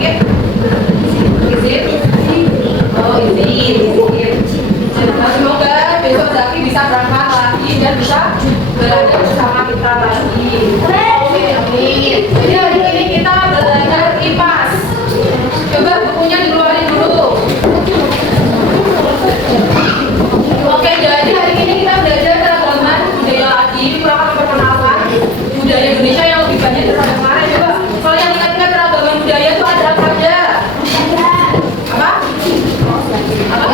Oke? Izin? Oh, izin. Nah, semoga besok Zaki bisa berangkat lagi dan bisa belajar bersama kita lagi. Oke, amin. Jadi hari ini kita belajar IPAS. Coba bukunya dikeluarin dulu. Oke, jadi hari ini kita belajar keragaman budaya lagi. Kurang perkenalan budaya Indonesia yang lebih banyak daripada kemarin. Coba, kalau yang ingat-ingat keragaman budaya itu ada apa aja? Apa? Apa?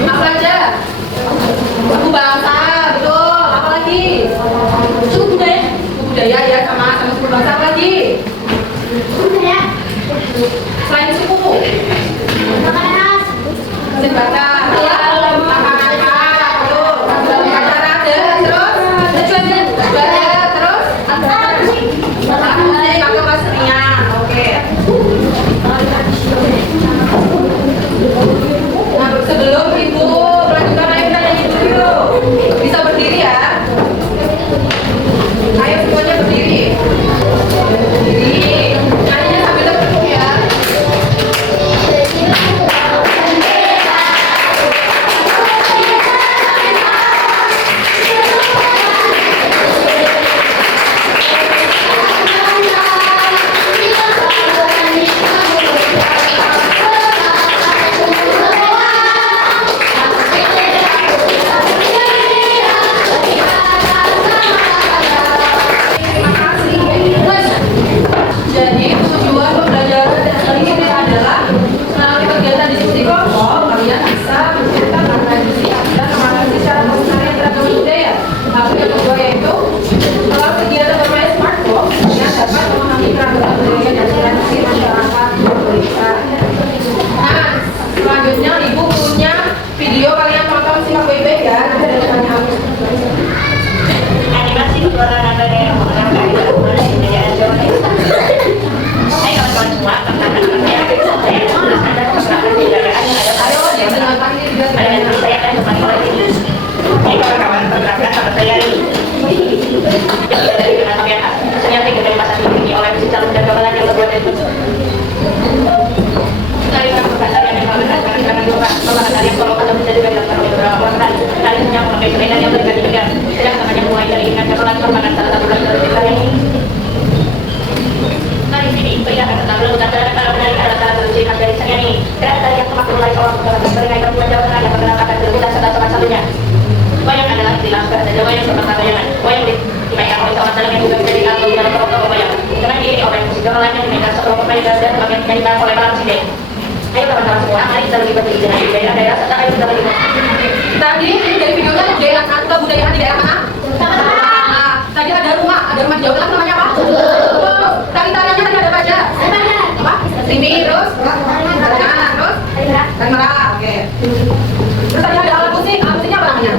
Apa aja? Suku bangsa, betul. Apa lagi? Suku budaya. Suku budaya ya, sama suku bangsa. Apa lagi? Suku budaya. Selain suku, makanan khas, jembatan, makanan khas, betul. Acara ada, terus agama kesenian. Oke. Nah, sebelum ibu melanjutkan, ayo kita nyanyi dulu. Bisa berdiri ya. Ayo semuanya berdiri. Berdiri. Nyanyinya sambil terpenuh ya. Jadi tujuan pembelajaran kali ini adalah melalui kegiatan diskusi kelompok kalian bisa menceritakan tradisi dan mengenali secara keseharian keragaman budaya. Lalu yang kedua yaitu melalui kegiatan bermain smartphone kalian dapat memahami keragaman budaya dan tradisi masyarakat Indonesia. Nah, selanjutnya ibu punya video kalian tonton si KBB ya. Nanti ada pertanyaan. Animasi keluaran anda dari orang-orang kejayaan Jawa Timur. Hai kawan-kawan semua, perkenalkan saya jelaskan dan perkenalkan kejayaan Ayo dengarkan ini juga. saya akan kembali lagi. Hai kawan-kawan, perkenalkan sahabat saya ini. Dari kenal kalian, ternyata dari pasar ini oleh si calon dan gamelan yang berbuat itu. Dari perkataan yang mengatakan karena lupa, perkataan yang kalau kata bisa juga dilakukan oleh beberapa orang. Kali ini yang memakai sepeda yang berganti-ganti. Sedang sengaja mulai dari ingat gamelan merupakan salah satu dari cerita ini. Nah di sini berikan tentang utara para penari adalah salah satu ciri khas dari kesenian ini. Gerak tari yang semakin mulai seolah beringai perempuan Jawa Tengah yang mengenalkan keterbatasan serta salah satunya. Wayang adalah istilah bahasa Jawa yang berbahasa wayangan. Wayang dimainkan oleh seorang dalang yang juga menjadi atau dalam kelompok wayang. Dengan diiringi oleh musik gamelan yang dimainkan sekelompok penyanyi dan sebagian dinyanyikan oleh para presiden. Ayo kawan-kawan semua, mari kita lebih berdiri dengan daerah-daerah serta ayo kita melihat. Tadi ini dari videonya daerah kebudayaan di daerah mana? Tadi ada rumah di Jawa Tengah namanya apa? Tari-tariannya tadi ada apa aja? Apa? Sini terus? Terus? Tari merah, oke. Terus tadi ada alat musiknya apa namanya?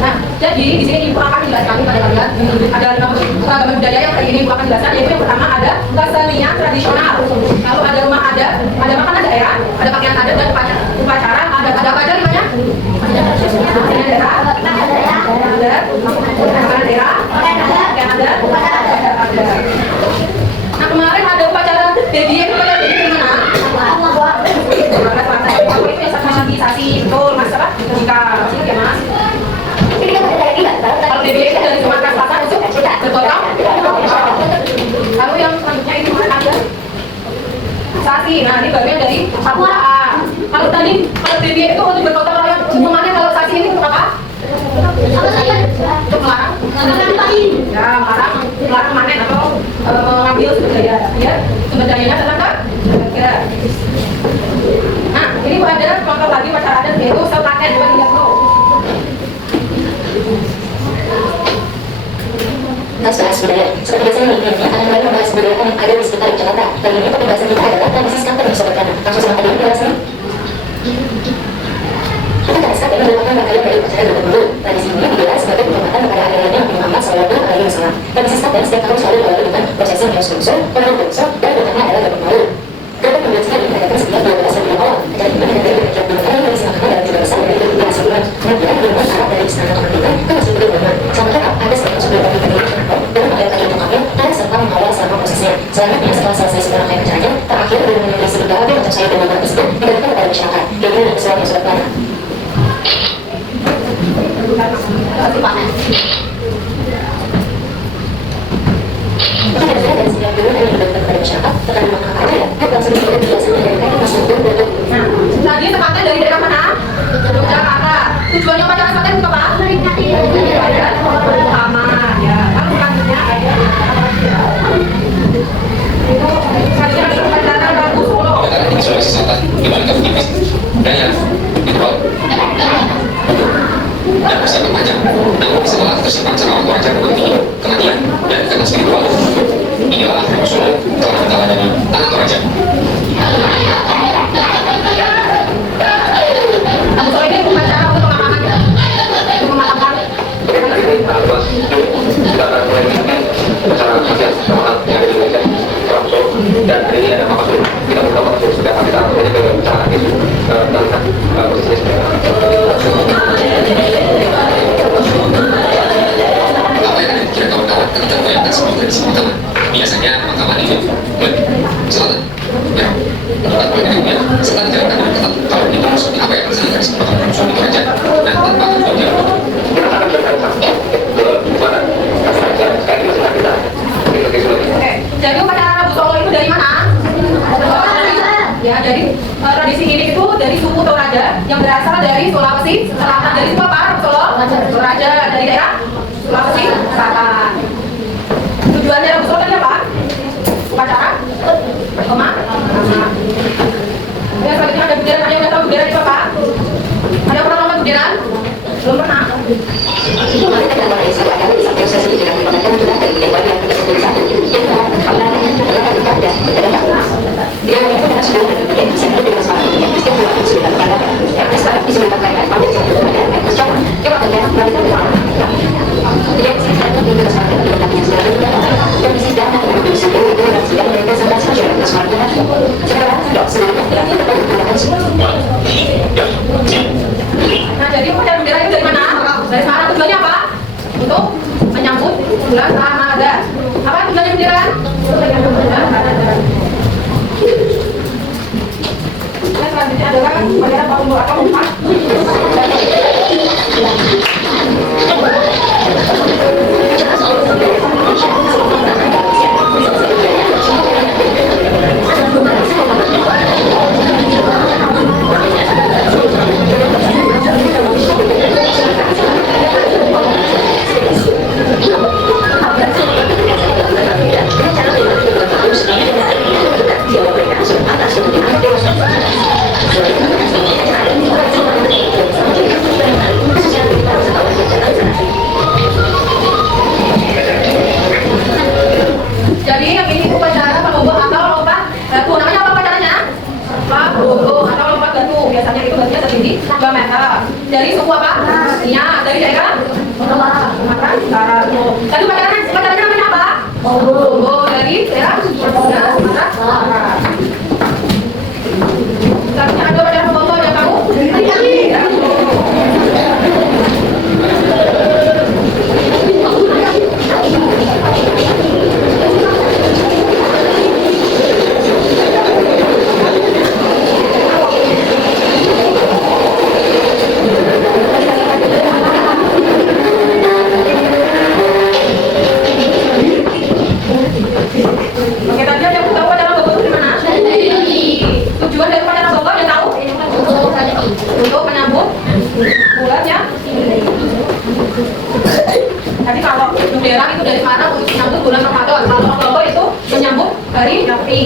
Nah, jadi di sini ibu akan jelaskan pada kalian ada 5 keragaman budaya yang hari ini ibu akan jelaskan, yaitu yang pertama ada kesenian tradisional, lalu ada rumah adat, ada makanan daerah, ada pakaian adat dan upacara, ada apa aja namanya? Kesenian daerah, makanan daerah, ada. Nah kemarin ada upacara baby itu kalian di mana? Aku itu yang sasi betul mas apa? Jika oke mas. Kalau baby itu dari Sumatera Selatan itu bergotong. Lalu yang selanjutnya itu mana ada? Sasi. Nah ini bagian dari Papua. Kalau tadi kalau baby itu untuk bergotong yang hukumannya kalau sasi ini untuk apa? Untuk melarang. Ya melarang manen atau mengambil sumber daya. Ya sumber dayanya tentang ya. Nah ini ada contoh lagi upacara adat yaitu selaten. Coba dilihat dulu. Bahas budaya. Seperti biasanya nih, akan kembali membahas budaya yang ada di sekitar Jakarta. Dan ini pembahasan kita adalah tradisi kantor yang disobatkan. Langsung sama tadi penjelasannya. Kita kan SKP merupakan rangkaian dari upacara Gotong Royong. Tradisi ini digelar sebagai penghormatan kepada adik-adik Nabi Muhammad SAW. Tradisi SKP setiap tahun selalu diawali dengan prosesi Meus-Meusur, Penang Bungsu, dan berikutnya adalah Gotong Royong. Gotong pembiasaan ini diadakan setiap 12 bulan awal. Acara ini menandai berbagai mengetahui tradisi makanan dalam jumlah besar dari 3 bulan. Kemudian di rumah Arab dari Istana Kemerdekaan ke Masjid Istiqlal. Sampai tetap ada kamu sayang dan menghargai tersebut dikenalkan kepada masyarakat. Bagaimana sesuatu yang sudah pernah? Jika ada dari setiap dulu yang dibentuk kepada masyarakat, tekanan mengangkat ada, bukan sebetulnya berdasarkan dari kaitan masuk dan Nah, tadi tempatnya dari daerah mana? Yogyakarta. Tujuannya upacara paten itu apa? Sama, ya. Kan selanjutnya itu selanjutnya ada upacara Rabu Solo. Di Sulawesi Selatan dibalikkan tipis dan yang dijual dan bersatu panjang. Namun setelah tersimpan selama wajar tinggi kematian dan karena spiritual, inilah Rabu Solo telah berkala dari tanah Toraja. Rabu Solo ini upacara untuk pemakaman, untuk memakamkan dan hari ini ada Pak Masud, kita berdoa Pak Masud sudah kita ini ke bicara itu tentang posisinya apa yang ada di kira kawan-kawan tentang bayangkan sebuah tradisi pemakaman. Biasanya pemakaman ini selatan ya tempat pengennya setelah dijalankan dengan ketat. Kalau itu maksudnya apa yang terjadi dari sebuah pemakaman musuh di Toraja dan tanpa tujuan kita akan berkata ke mana sekarang ini sedang kita Oke, jadi upacara Rabu Solo itu dari mana? Ya, jadi tradisi ini itu dari suku Toraja yang berasal dari Sulawesi Selatan. Dari suku apa? Rabu Solo? Toraja dari daerah Sulawesi Selatan. Tujuannya Rabu Solo tadi apa? Upacara? Pemakaman. Ya, selanjutnya ada budiran. Ada yang udah tahu budiran itu apa? Ada yang pernah nonton budiran? Belum pernah. itu mereka dalam Islam agama di samping proses itu dengan menggunakan juga dari dewan yang tidak bersatu yang berharap kepada dan dia mengingatkan sudah dan bisa dengan suara yang setiap bulan sudah kepada sekarang bisa mendapatkan pada satu kepada coba coba anda melakukan tidak bisa datang di suara yang sudah dan bisa datang di suara dan sudah mereka sangat saja dengan suara sekarang tidak semuanya tidak menggunakan suara. Nah, jadi upacara budiran itu dari mana? Dari Semarang. Tujuannya apa? Untuk menyambut bulan Ramadan. Apa tujuannya budiran? Bulan Ramadan. Nah, selanjutnya adalah upacara Paumur atau Umpat. Jadi yang ini upacara penunggu atau lompat batu. Namanya apa upacaranya? Penunggu atau lompat batu. Biasanya itu batunya setinggi 2 meter. Dari suku apa? Iya, dari daerah Sumatera Utara. Tadi upacaranya namanya apa? Penunggu dari daerah Sumatera Utara. Selanjutnya ada upacara penunggu yang tahu? Oke, tadi ada yang tahu upacara Bogor di mana? Tujuan dari upacara Bogor yang tahu? Untuk menyambut bulan ya. Tadi kalau budiran itu dari mana untuk menyambut bulan Ramadan. Kalau Bogor itu menyambut hari Nyepi.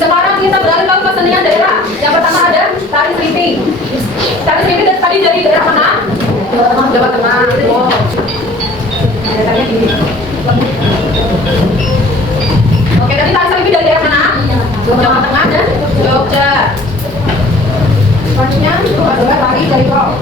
Sekarang kita beralih ke kesenian daerah. Yang pertama ada tari Sriti. Tari Sriti tadi dari daerah mana? Jawa Tengah. Oh. Ada tarinya gini. Oke, tadi tari Sriti dari daerah mana? Jawa Tengah dan Jogja. Selanjutnya itu adalah tari Jaipong.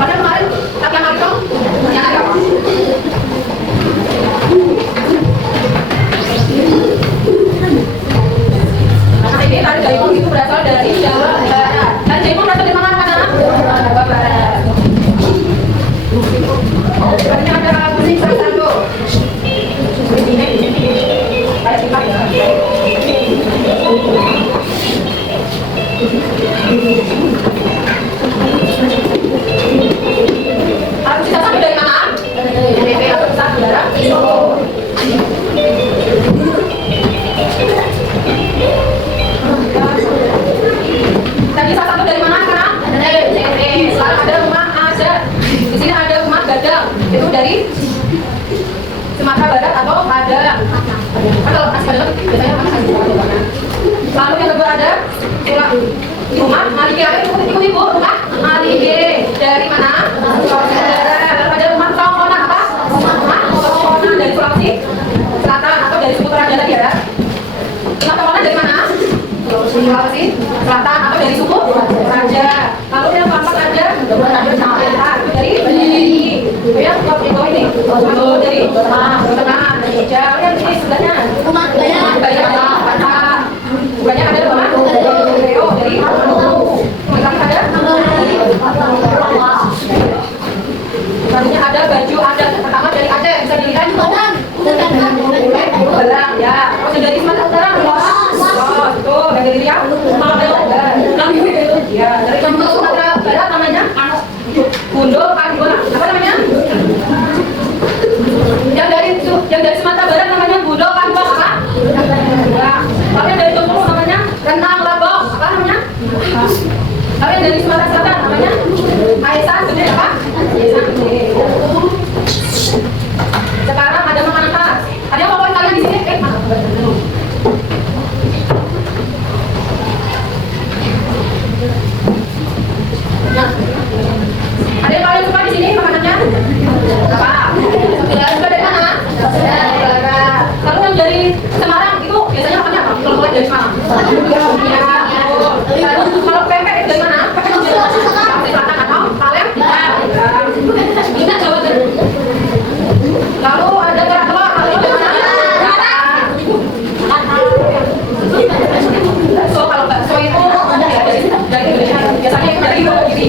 Pada kemarin, tak yang hari dong? Yang hari apa? Sumatera Barat atau Padang. Kalau kasih Padang biasanya mana kasih Padang. Lalu yang kedua ada rumah Malige. Ikut ibu rumah Malige dari mana? Sulawesi Tenggara. Lalu ada rumah Tongkonan apa? Rumah Tongkonan dari Sulawesi Selatan atau dari suku Toraja lagi ya. Rumah Tongkonan dari mana? Sulawesi Selatan atau dari suku Toraja. Lalu yang keempat ada itu dari itu ya itu ini dari tengah jauh yang ini sebelahnya banyak ada rumah Leo dari ada selanjutnya ada baju adat pertama dari Aceh bisa dilihat belang ya dari Sumatera Utara itu dari Riau ya dari Sumatera Barat namanya Gundul Panggola apa namanya yang dari Sumatera Barat namanya Gundul Panggola apa ya tapi yang dari Bengkulu namanya Renang Labong apa namanya tapi yang dari Sumatera Selatan namanya Aisan gede apa Aisan gede. Sekarang ada makanan khas ada yang favorit kalian di sini ada yang paling suka di sini makanannya apa? Suka dari mana? Kalau yang dari Semarang itu biasanya makannya apa? Kalau dari Semarang? Ya. Lalu kalau pempek itu dari mana? Selatan atau Palem? Kita Jawa Tengah. Lalu ada kerak telur dari mana? So kalau bakso itu dari Indonesia biasanya itu dari Ibu Giri.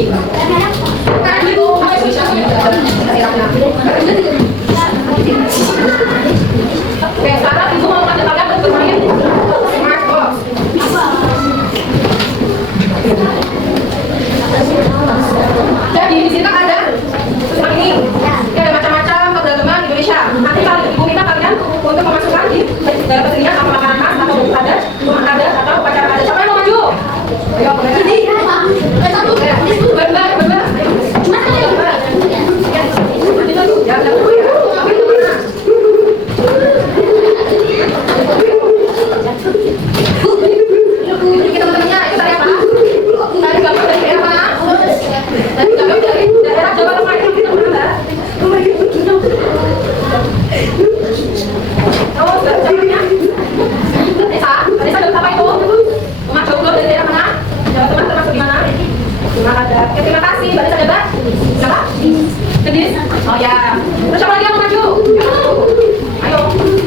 Oke, sekarang ibu mau ngajak kalian untuk bermain Smart Box. Jadi di sini ada seperti ini. Ini ada macam-macam keberagaman Indonesia. Nanti ibu minta kalian untuk memasukkan di dalam kesenian apa makanan khas atau ada rumah adat atau upacara adat. Siapa yang mau maju? Ayo, satu, benar. Terima kasih, Mbak Desa Debat. Siapa? Kedis? Oh ya. Terus siapa lagi yang mau maju? Ayo.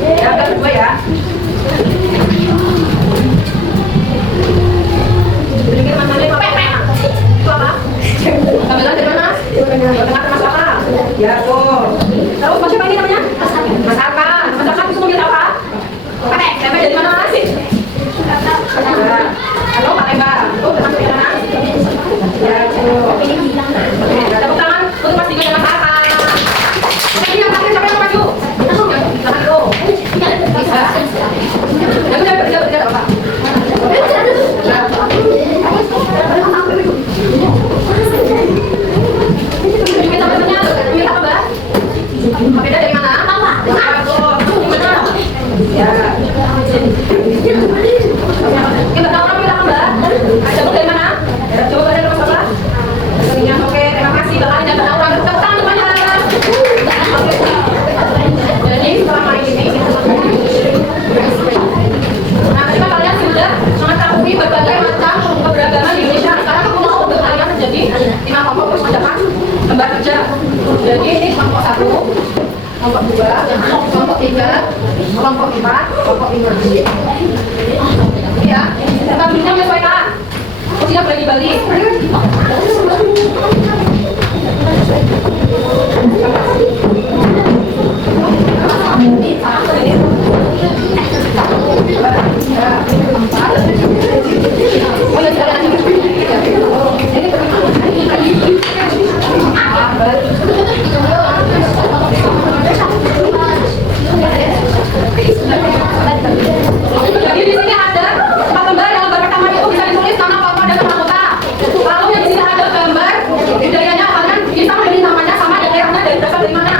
Ya, udah berdua ya. Sedikit mantannya Pak. Itu apa? Gamelan dari mana? Tengah Mas apa? Ya, tuh. Terus Mas siapa ini namanya? Mas Arka. Mas Arka itu mobil apa? Tempe dari mana sih? Halo Pak Temba. Tuh, masuk dari mana? Ya, tepuk tangan untuk Mas Tigo dan Mas Arka. Ini yang terakhir siapa yang mau maju? Tahan dulu. Bisa. Udah, Pak. Ini teman-temannya, ini apa, Mbak? Beda dari mana? Ya. Kita tahu orang bilang, Mbak. Ada dari mana? Coba dari Mas Bapak. Oke, terima kasih. Bapak dan Bapak orang tepuk tangan semuanya. Jadi selama ini, nah ketika kalian sudah mengetahui berbagai macam keberagaman di Indonesia, sekarang aku mau untuk kalian menjadi 5 kelompok perpustakaan kembar kerja. Jadi ini kelompok 1, kelompok 2, kelompok 3, kelompok 4, kelompok 5. Ya, kita duduknya menyesuaikan. Kursinya boleh dibalik. Oh ya, tidak ada. Jadi di sini ada tempat lembar yang lembar pertama itu bisa ditulis nama kelompok dan anggota. Lalu yang di sini ada gambar budayanya, kalian bisa memilih namanya sama daerahnya dari berasal dari mana.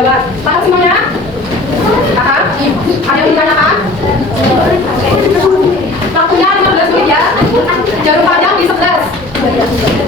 jawab. Paham semuanya? Paham? Ada yang ditanyakan? Waktunya 15 menit ya. Jarum panjang di 11.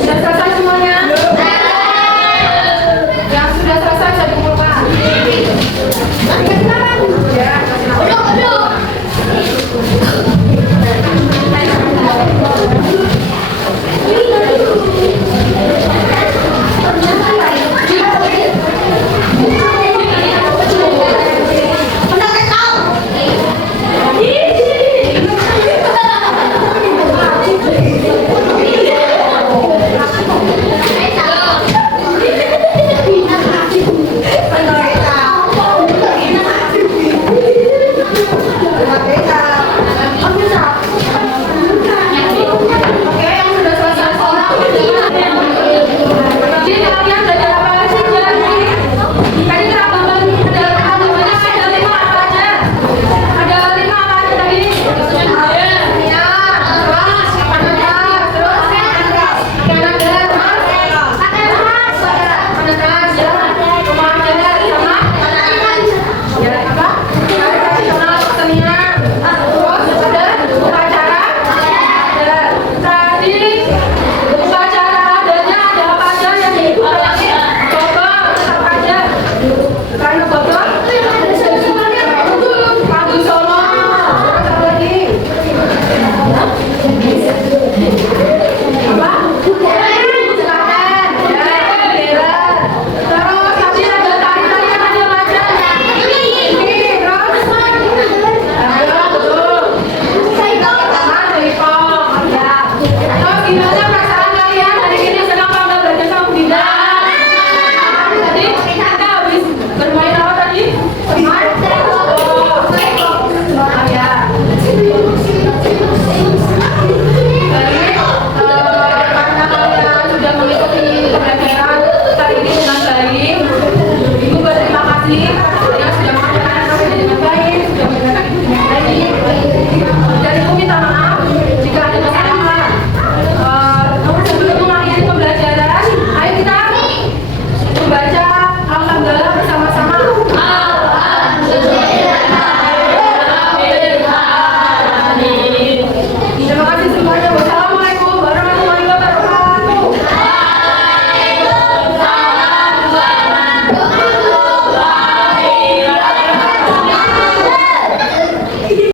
Sudah selesai semuanya? Yang sudah selesai saya dikumpulkan. Ya. Oke, yang sudah selesai sekarang. Jadi kalian belajar apa aja sih? Tadi terang banget ada lima apa aja? Ada 5 apa aja tadi? Ya, terus terus gimana perasaan kalian hari ini senang apa enggak belajar sama Bu Dinda? Tadi kita habis bermain apa tadi? Bermain? Ya. Karena kalian sudah mengikuti pembelajaran hari ini dengan baik, Ibu berterima kasih.